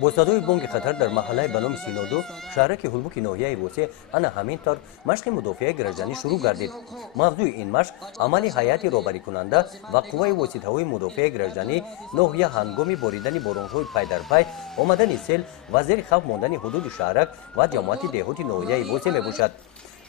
بوستادوی بانک خطر در محله بنام سینادو شهرک هلبوک ناحیه بوسه انا همینطور مشق مدافع گرجانی شروع گردید. موضوع این مشق عملی هیئت رهبری کننده و قوای واسطه‌های مدافع گرجانی ناحیه هنگام باریدن باران‌های پی در پی آمدن سیل و زیر خوف ماندن حدود شهرک و جماعت دهاتی ناحیه بوسه میباشد.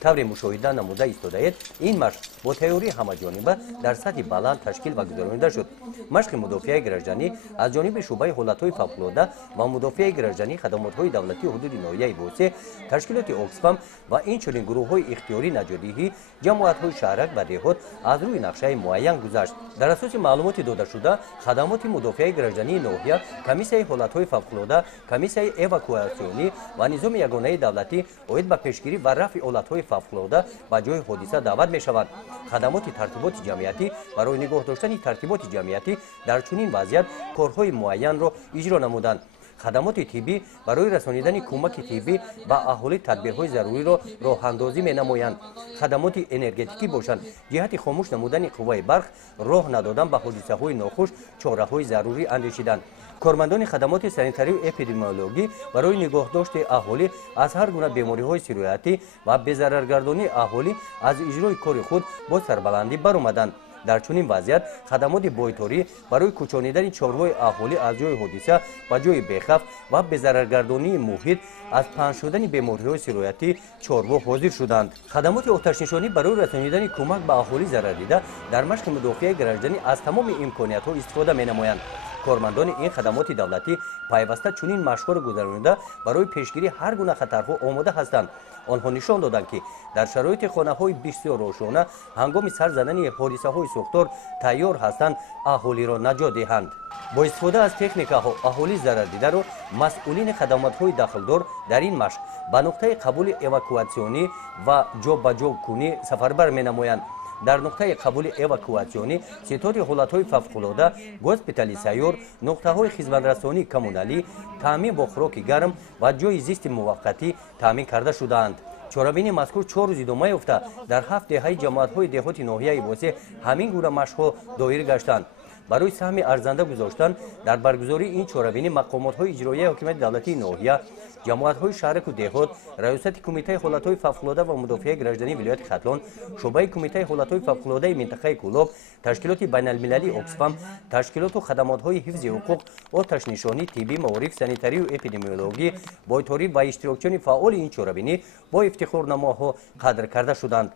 طور مشاهده نموده ایستاده این مشق با تیاری همه‌جانبه در سطح بلند تشکیل و گذرانده شد. مشق مدافع گرجانی از جانب شعبه حالت‌های فوق‌العاده و مدافع گرجانی خدمات‌های دولتی حدود ناحیه بوسه، تشکیلات اکسفام و اینچنین گروه‌های اختیاری نژادی جماعت‌های شهرک و دهات از روی نقشه معین گذشت. در اساس معلومات داده شده خدمات مدافع گرجانی ناحیه، کمیسیون حالت‌های فوق‌العاده، کمیسیون اواکواسیونی و نظام یگانه دولتی باید به پیشگیری و رفع حالت‌های فوق‌العاده به جای حادثه دعوت می‌شوند. خدمات ترتیبات جمعیتی برای نگاه داشتن ترتیبات جمعیتی در چنین وضعیت کارهای معین را اجرا نمودند. خدمات طبی برای رسانیدن کمک طبی به اهالی تدبیرهای ضروری را راه اندازی می‌نمایند. خدمات انرژتیکی باشند جهت خاموش نمودن قوای برق، راه ندادن به حادثه‌های ناخوش، چاره‌های ضروری اندیشیدند. کارمندان خدمات سانیتاری و اپیدمیولوژی برای نگاهداشت اهالی از هر گونه بیماری‌های سرایتی و به‌ضررگردانی اهالی از اجرای کار خود با سربلندی برآمدند. در چنین وضعیت خدمات بایطوری برای کوچانیدن چاره‌های اهالی از جای حادثه به جای بی‌خوف و به‌ضررگردانی محیط از پنهان شدن بیماری‌های سرایتی چارها حاضر شدند. خدمات آتش‌نشانی برای رسانیدن کمک به اهالی ضرر دیده در مشق مدافع گرجانی از تمام امکانیت‌ها استفاده می‌نمایند. کارمندان این خدمات دولتی پیوسته چنین مشق‌ها را گذرانیده برای پیشگیری هر گونه خطرها آماده هستند. آنها نشان دادند که در شرایط خانه‌های بسیار روشنه هنگام سر زدن حادثه‌های سوختار تیار هستند اهالی را نجات دهند. با استفاده از تکنیک‌ها اهالی ضرر دیده را مسئولین خدمات‌های داخلدار در این مشق به نقطه قبول اواکواسیونی و جابجا کنی سفربر می‌نمایند. در نقطه قبول اواکواسیونی ستاد حالت‌های فوق‌العاده، گوسپیتالی سیار، نقطه‌های خدمت‌رسانی کمونالی، تامین با خوراک گرم و جای زیست موقتی تامین کرده شدند. چاره‌بینی مذکور 4 روز ادامه یافته در 7 دهه جماعت‌های دهاتی ناحیه بوسه همین گونه مشق‌ها دایر گشتند. برای سهم ارزنده گذاشتن در برگزاری این چاره‌بینی مقامات‌های اجرایی حکومت دولتی ناحیه، جماعت‌های شهرک و دهات، ریاست کمیته حالت‌های فوق‌العاده و مدافع گرجانی ولایت ختلان، شعبه کمیته حالت‌های فوق‌العاده منطقه کولاب، تشکیلات بین‌المللی اکسفام، تشکیلات و خدمات‌های حفظ حقوق، آتش‌نشانی، طبی، معارف، سانیتاری و اپیدمیولوژی، بایطوری و اشتراکچیان فعال این چاره‌بینی با افتخارنامه‌ها قدر کرده شدند.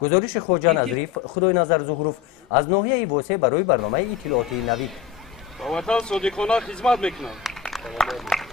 گزارش خواجه نظریف، خدای نظر ظهروف از ناحیه بوسه برای برنامه اطلاعاتی نوید. با وطن صادقانه خدمت میکنم.